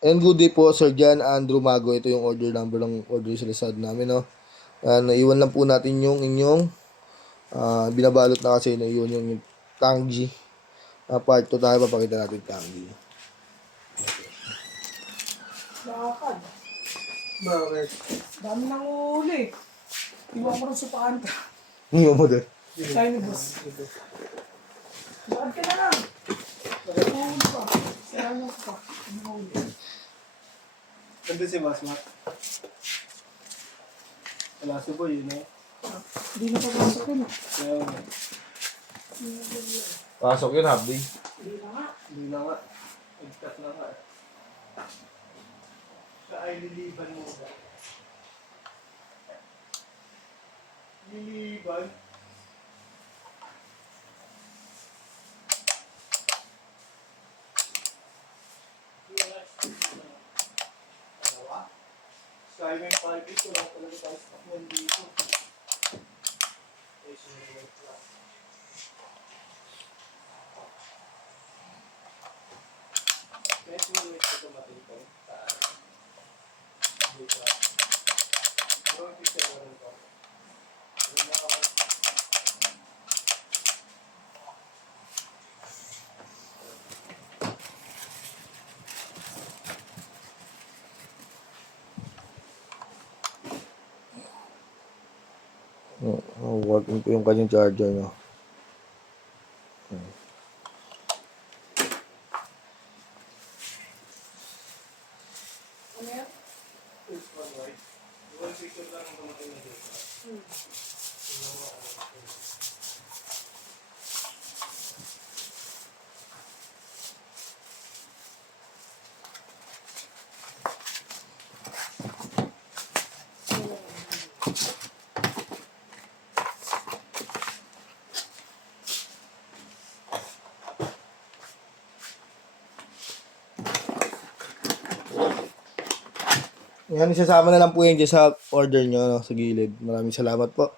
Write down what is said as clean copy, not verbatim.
And good day po, Sir Jan Andrew Mago. Ito yung order number ng order sa Lazada namin, no? Naiwan lang po natin yung inyong binabalot na kasi naiwan yung Tangji. Part 2 tayo, papakita natin Tangji. Lakad. Bakit? Dami nang uli. Iwan ko rin sa paanta. Ngayon mo doon. Tayo ni boss. Lakad ka na lang. Nakahuli pa. Sayang pa. Nakahuli. Nandun si Masmat. Wala si Boy, yun eh. Hindi na papasok yun. Kaya nga. Pasok yun, Habdi. Hindi na nga. Hindi na nga. Nagkat na nga. Sa ay liliban mo ba? Liliban? Skyway Party, wala talaga tayo sa takman dito. Eh, sinunod lang. Kaya sinunod ko tumating ko sa dito. Yung picture ko rin ko. Working po yung kanyang charger, no? Ano yan? First one, right? Yung picture lang ang tumating na dito. Tingnan mo ano. Yan, isasama na lang po yan dyan sa order nyo, no? Sa gilid. Maraming salamat po.